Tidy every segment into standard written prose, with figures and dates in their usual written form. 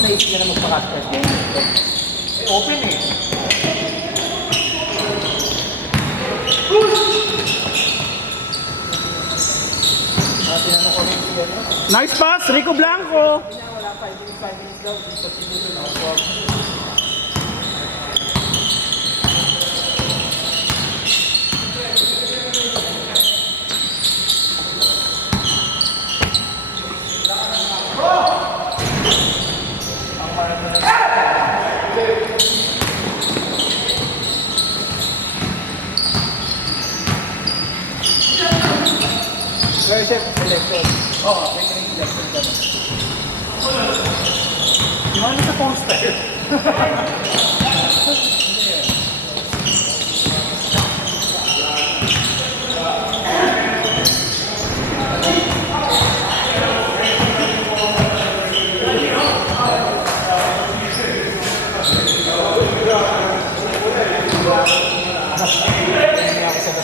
naisip niya na magpa-cut eh, open eh. Tinanong ko rin siya, no? Nice pass, Rico Blanco. Wala 5 minutes daw. Substitution ako. Worship selection. Oo, pwede rin selection ka na. Yung ano sa poster?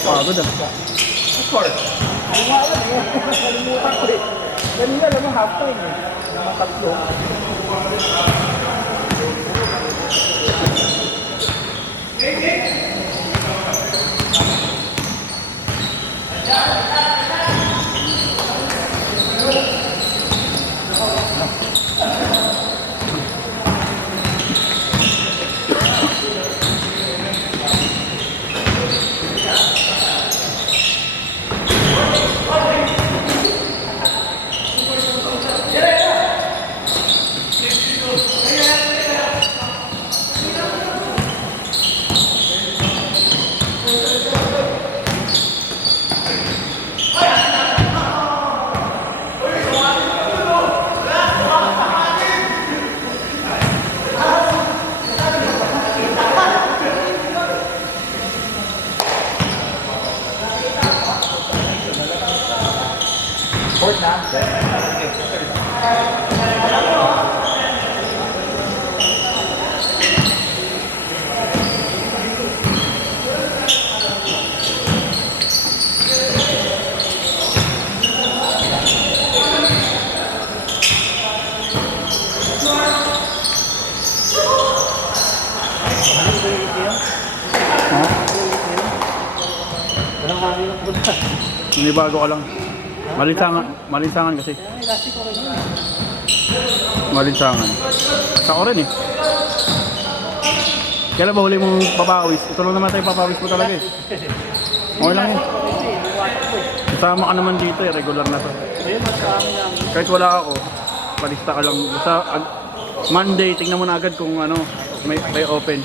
Pagod ah. Of course. Ay nga alam eh. Kalimutan ko eh. Ganun nga naman half time eh. Naman tatlo. Fourth na. Walang hangin ang punta. Hindi bago ka lang. Malinsangan kasi. Malinsangan. Sa ko rin eh. Kailan ba huli mong papawis? Ito lang naman tayo papawis mo talaga eh. Okay lang eh. Kasama ka naman dito eh, regular na to. Kahit wala ako, palista ka lang. Basta Monday, tingnan mo na agad kung ano, may open.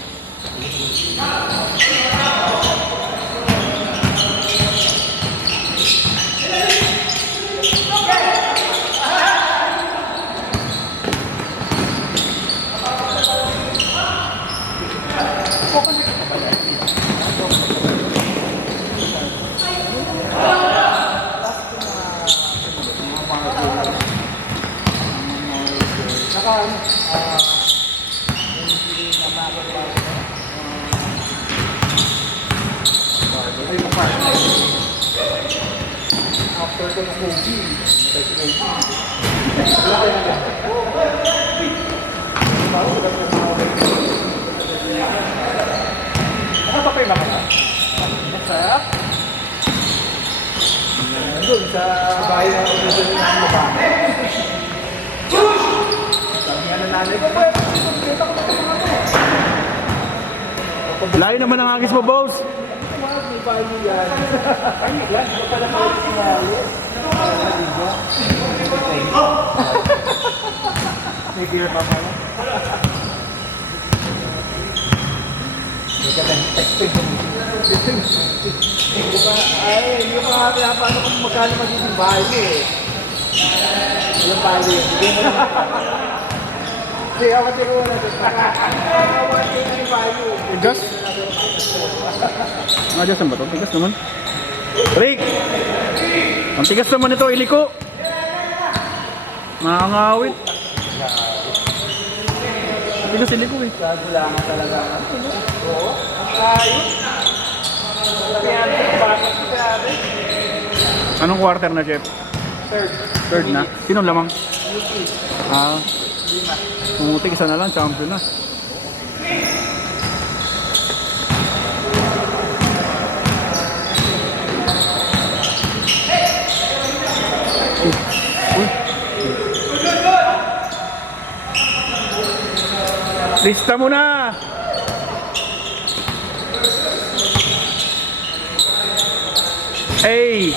After ko ng OG, nakapapay ba ka na? Masarap. Doon sa bahay na doon ng mukha. Sabi nga na nanay ko, kita ko Layo naman ang agis mo, boss. may bahay yan. Ay, yan. Ito pala kayo sinalo. May beer pa pala. May ka-expect mo. Hindi ko pa paano kung magkano magiging bahay mo eh. Walang bahay yun. Hindi, ako tiro na doon. Wala yung bahay mo. Tigas? Tigas ba ito? Tigas naman. Rick! Ang tigas naman ito, iliko. Nakangawit. Tigas iliko eh. Kagulangan talaga. Oo. Ayos. Kaya bakit sabi? Anong quarter na, chef? Third. Third na. Sinong lamang? Ah, Pumutik, isa na lang, champion na. Uy. Lista mo na! Hey!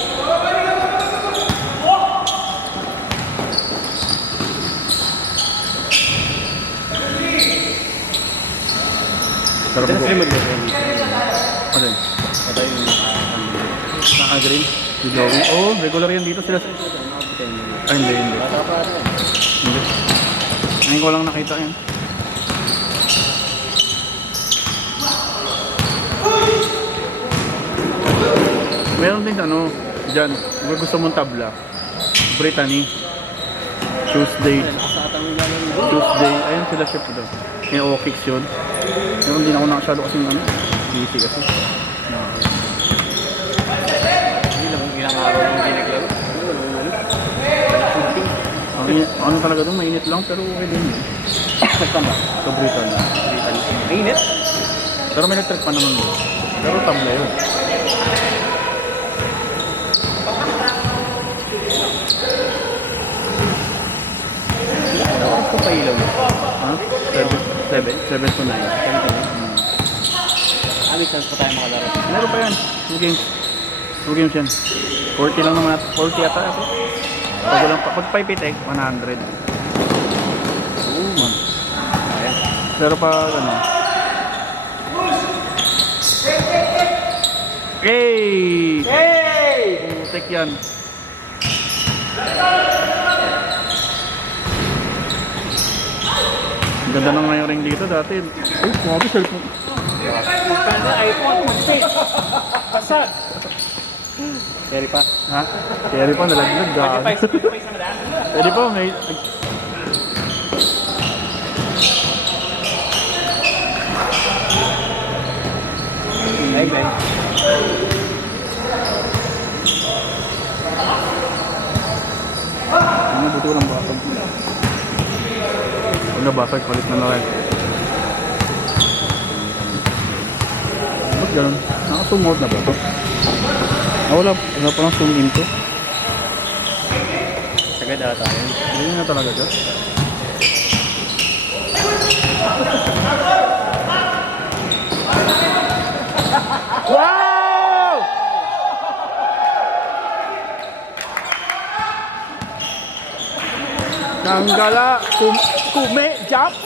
Sarap Ito po. na mag-green. Ano yun? Ito yung Naka-green? Si Joey? Oo, regular yan dito sila. Ay, hindi. bata pa rin. Hindi. Ngayon ko lang nakita yan. Meron din ano, dyan, kung gusto mong tabla. Brittany. Tuesday. Nakasatang yung gano'n. Tuesday. Ayun sila chef doon. Yung O-Kicks yun. Meron din ako nakasyado kasi ano. Busy kasi. Hindi lang kung ilang araw yung hindi naglaro. Ano talaga doon, mainit lang pero okay din yun. Saan ba? Sa Brittany. Mainit? Pero may electric pa naman doon. Pero tabla yun. Oras ko pa ilaw. Ha? 7 to 9. May chance pa tayo makalaro. Meron pa yan. 2 games. 2 games yan. 40 lang naman natin. 40 ata ako. Pag walang pag pipitek, 100. Oo man. Ayan. Pero pag ano. Hey! Hey! Putek yan. Ang ganda ng ngayon ring dito dati. Uy, grabe cellphone. Kaya iPhone, mag-face. Pasag. Carry pa. Ha? Carry pa, nalaglag. Pwede pa, may... Ay, Ben. Ano, buti ko ng basag. Pag nabasag, palit na lang. Ba't ganun? Naka-zoom out na ba ito? Wala pa lang zoom in to. Sagad na tayo. Hindi na talaga siya. Wow! Nanggala, kume, jumps.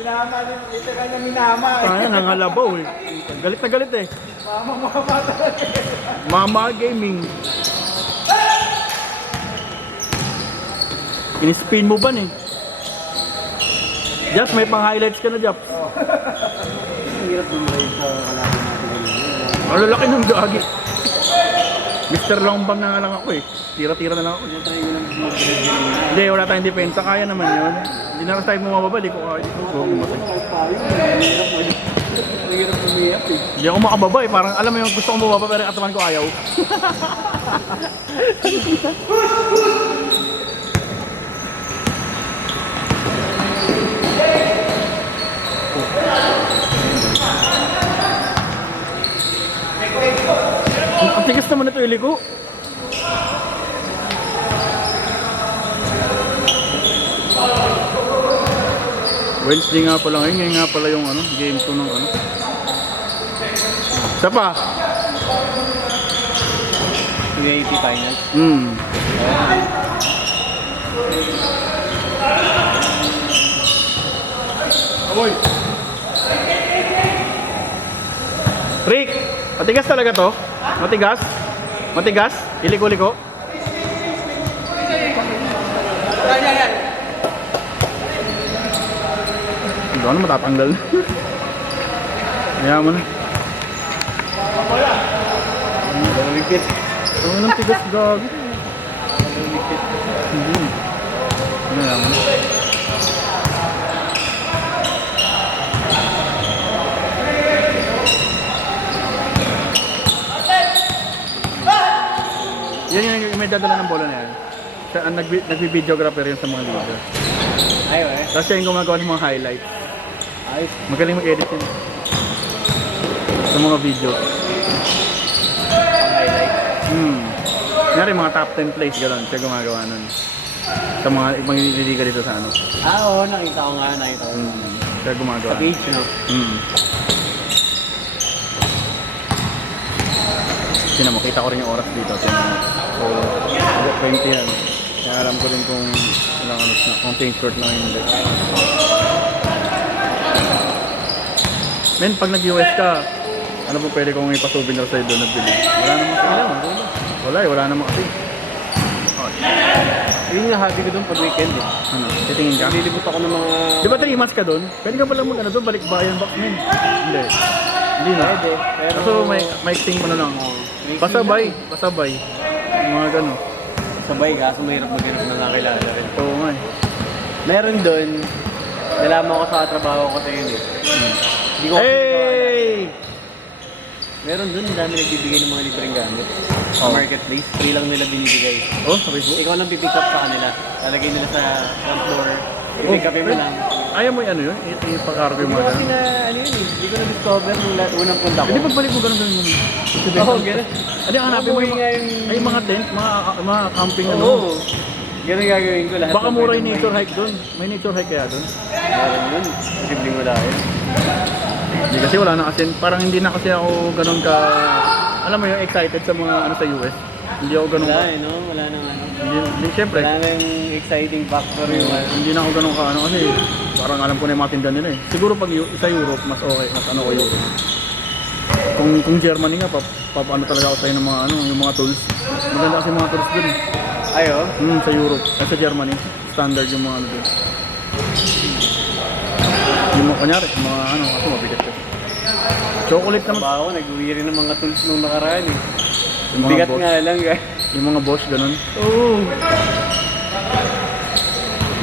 Minama din. Ito kanya minama eh. Kaya nangalabaw eh. Galit na galit eh. Mama talaga. Mama Gaming. In-spin mo ba eh? Japs, may pang-highlights ka na, Japs. Ang hirap bumalik sa kalaban natin. Ang lalaki ng gagi. Mr. Longbang na nga lang ako eh. Tira-tira na lang ako. Ano tayo lang mag-green? Hindi, wala tayong depensa. Kaya naman yun. Hindi na tayo bumababa. Di ko kaya. Di ko bumatay. Ang hirap bumiyap eh. Hindi ako makababa eh. Parang alam mo yung gusto kong bumaba pero yung katawan ko ayaw. Ang tigas naman ito iliko. Wednesday nga pala ngayon. Ngayon nga pala yung ano, game 2 ng ano. Isa pa. UAP final. Aboy. Rick, matigas talaga to? Matigas? Matigas? Iliko-liko? Hindi ano matatanggal. Kaya mo na. Lumipit. Ano nang tigas gagi? Hindi. Kaya mo na. Yan yung may dadala ng bola na yan. siya ang nagbi-videographer yun sa mga video. Ay, eh. Tapos siya yung gumagawa ng mga highlights. Ayos. Magaling mag-edit yun. Sa mga video. Ang highlight. Kunyari mga top 10 plays, gano'n. Siya gumagawa nun. Sa mga ibang nililiga dito sa ano. Oo, nakita ko nga. Siya gumagawa. Sa page, no? Tingnan mo, kita ko rin yung oras dito. Tingnan mo. So, 20 yan. Kaya alam ko rin kung ilang ano na, kung change court na yung hindi. Men, pag nag-US ka, ano po pwede kong ipasouvenir sa'yo doon at bili? Wala naman kasi. Wala naman kasi. Yun yung hobby ko doon pag weekend, eh. Ano, titingin ka? Nililibot ako ng mga... Di ba 3 months ka doon? Pwede ka pala mag ano doon, balik bayan back men. Hindi. Hindi na. Pwede, pero... Kaso may ting mo na lang. Pasabay. Yung mga gano. Sabay, kaso mahirap maghanap na nakilala rin. Oo nga eh. Meron doon, nalaman ko sa trabaho ko sa yun, eh. Hindi ko kasi Hey! meron doon, dami nagbibigay ng mga libreng gamit. Sa Oh. marketplace, free lang nila binibigay. Oh, sa Facebook? Ikaw lang pipick up sa kanila. Lalagay nila sa front door. I-pick upin mo lang. Ayaw mo yung ano yun? Ipag-arap yung mga Kasi gano'n. na, ano yun eh, hindi ko na-discover nung unang punta ko. Hindi pagbalik mo gano'n mo. Oo, gano'n. Ano yung hanapin mo Umuwi yung nga yung... ay mga tent, mga camping ano? Oo. Gano'n gagawin ko lahat. Baka ng mura pwedeng yung nature hike doon. May nature hike kaya doon? Meron yun. Sibling wala yun. Hindi kasi wala na kasi. Parang hindi na kasi ako gano'n ka... Alam mo yung excited sa mga ano sa US. Hindi ako gano'n Wala ka. eh, no? Wala nang ano. Hindi, syempre. Wala nang exciting factor yung ano. Hindi na ako gano'n ka ano kasi parang alam ko na yung mga tindahan nila eh. Siguro pag sa Europe, mas okay. Mas ano ko Europe. Kung Germany nga, papaano talaga ako sa'yo ng mga ano, yung mga tools. Maganda kasi yung mga tools dun eh. Ayo? Sa Europe. Sa Germany, standard yung mga ano dun. Yung mga kanyari, mga ano, ako mabigat ko. Chocolate naman. Trabaho, nag-uwi rin ng mga tools nung nakaraan eh. Yung mga Bigat boss, nga lang guys. yung mga boss, ganun. Oo.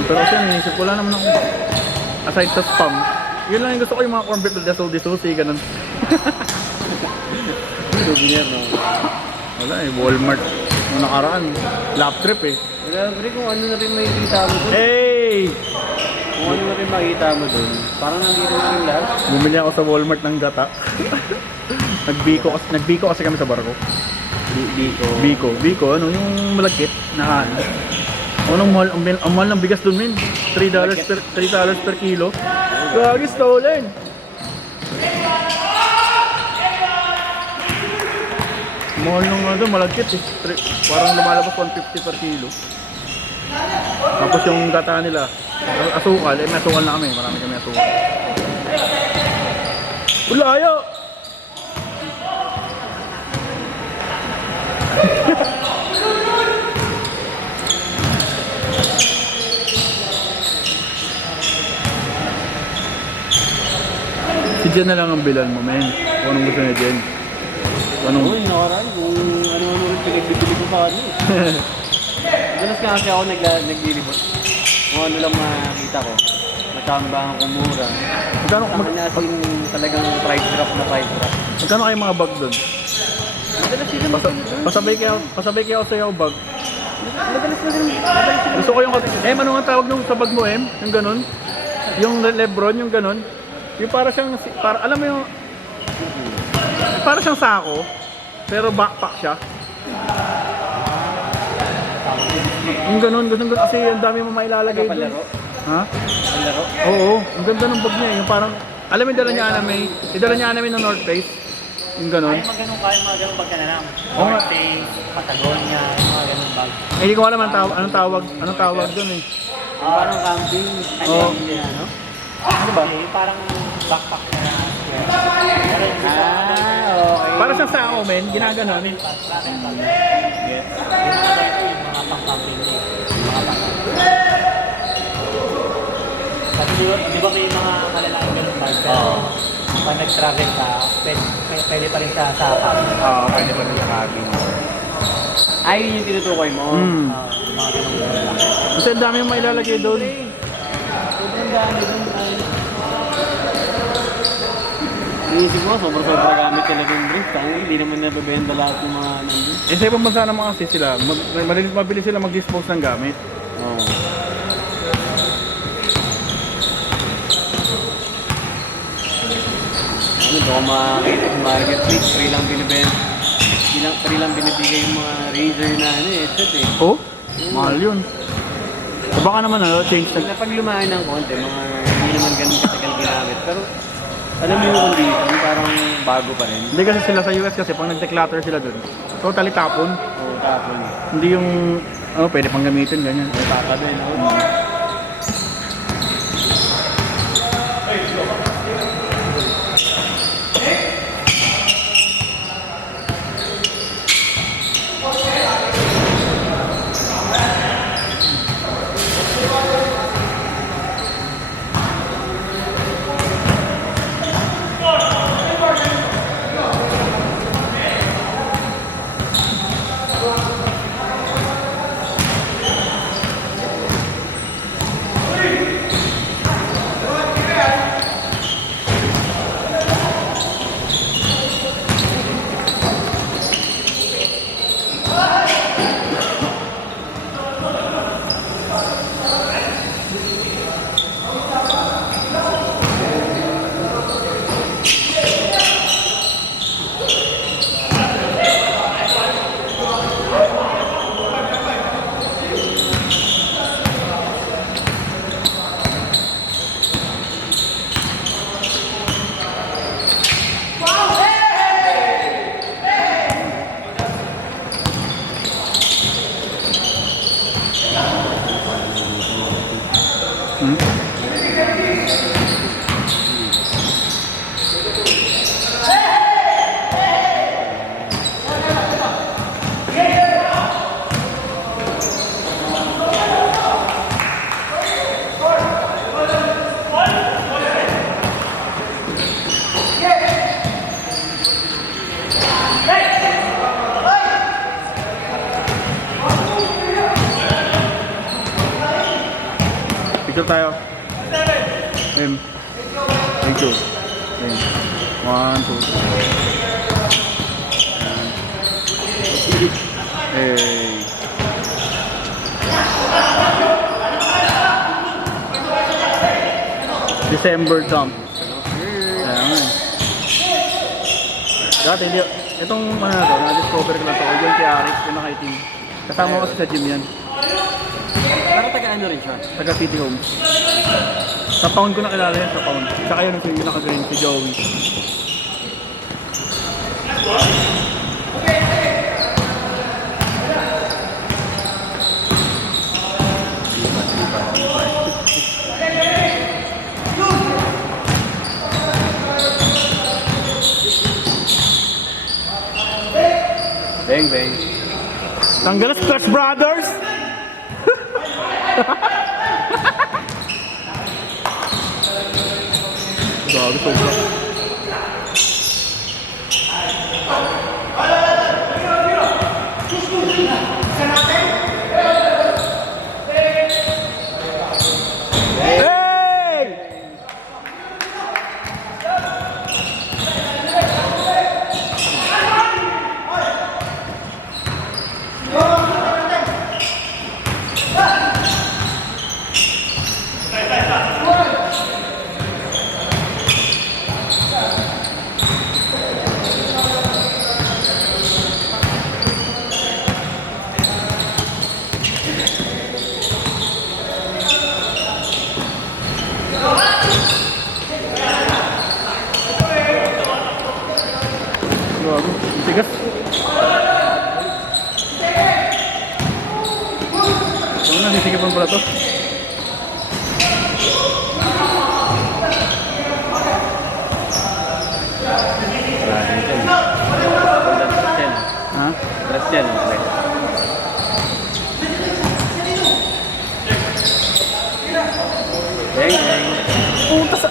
Pero kasi naisip ko, wala naman ako. Aside sa spam, yun lang yung gusto ko yung mga corn beef with susi, ganun. Souvenir, no? Wala eh, Walmart. Nung nakaraan, lap trip eh. Wala, pre, kung ano na rin makikita mo dun. Hey! Kung ano na rin makikita mo dun. Parang nandito na rin lahat. Bumili ako sa Walmart ng gata. Nagbiko kasi kami sa barko. Biko, ano yung malagkit na ano. Anong mahal, ang mahal ng bigas doon, men. $3 per kilo. Gagi, stolen. Mahal nung ano, malagkit eh. Parang lumalabas 150 per kilo. Tapos yung gata nila, asukal, may asukal na kami. Marami kami asukal. Ulayo! Si Jen na lang ang bilan mo, men. Kung anong gusto niya, Jen. Kung anong... Oo, nakaraan. Kung ano-ano rin pinagbibili ko sa ano eh. Dalas nga kasi ako naglilibot. Kung ano lang makita ko. Matambahan ko mura. Magkano, Saka na as in talagang price drop na price drop. magkano kayo mga bag doon? Madalas sila Pasabay kayo sa'yo bag. Madalas sila. Gusto ko yung... ano nga tawag nung sa bag mo, Yung ganun? Yung Lebron, yung ganun? Yung para siyang... alam mo yung... Para siyang sako, pero backpack siya. Yung ganun, kasi ang dami mo mailalagay doon. Palaro? Ha? Palaro? Oo, ang ganda ng bag niya. Yung parang... Alam mo yung dala niya namin ng North Face. Yung ganun. Mga ganun bag ka na lang. Oo nga. Patagonia, mga ganun bag. Hindi ko alam anong tawag doon eh. Parang camping. Oo. Ano? Ano ba? Parang backpack na okay. Para siyang sako, men. Ginaganon. Yes. Yung mga pang-camping. Kasi di ba may mga kalalaking ganun bag? Oo. Pag nag-travel ka, pwede pa rin sa cabin. Oo, pwede pa rin sa cabin. Ay, yun yung tinutukoy mo? Yung mga ganun lang. Kasi ang dami yung mailalagay doon. Sobrang dami doon. Inisip mo, sobra-sobra gamit talaga yung drink. Hindi naman nabibenta lahat yung mga nandun. Eh sa ibang bansa naman kasi sila, mabilis sila mag-dispose ng gamit. Oo. Ano, doon makakita sa marketplace, free lang binibenta. Free lang binibigay yung mga Razer na ano eh, headset eh. Oh, mahal yun. So baka naman change na. Pag lumayan ng konti, mga hindi naman ganun katagal ginamit. Pero alam mo yung condition, parang bago pa rin. Hindi kasi sila sa US kasi pag nag-declutter sila dun, totally tapon. Oo, tapon eh. Hindi yung, pwede pang gamitin, ganyan. Tataba din, oo. Picture tayo. Thank you. 1, 2, 3. Hey. December jump. Ayan. Dati hindi, itong na-discover ko lang ito, yung kay Arik, yung nakaitim. Kasama ko kasi sa gym yan. Pero taga ano rin siya? Taga PT Homes. Sa pound ko nakilala yan, sa pound. Saka yun yung naka-green, si Joey. Bang, bang. Tanggal Splash Brothers! Grabe, sobra. Grabe, tigas. Ano na, sisigapan pala to. Ha? Dress yan, okay. Bang, bang. Puta sa...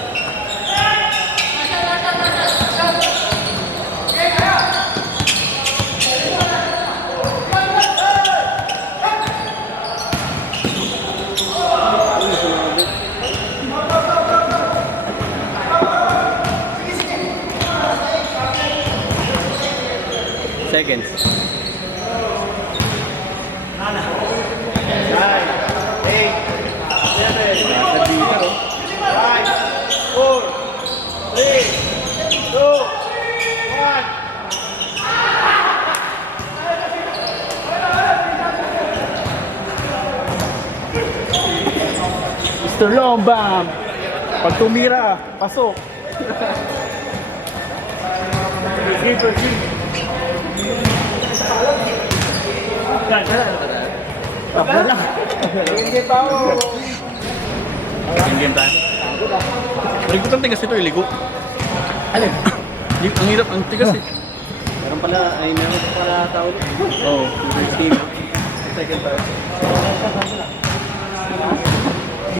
seconds. 8, 7, Nasa dito, oh. 5, 4, 3, 2, 1. Mr. Lombam! Pag tumira, pasok. Wala. Hindi pa ako. Yung game tayo. Maligpot ang tigas ito, iligo. Alin? Ang hirap, ang tigas eh. Meron pala, ay meron pala tao ulit. Oo. First team. Second tayo.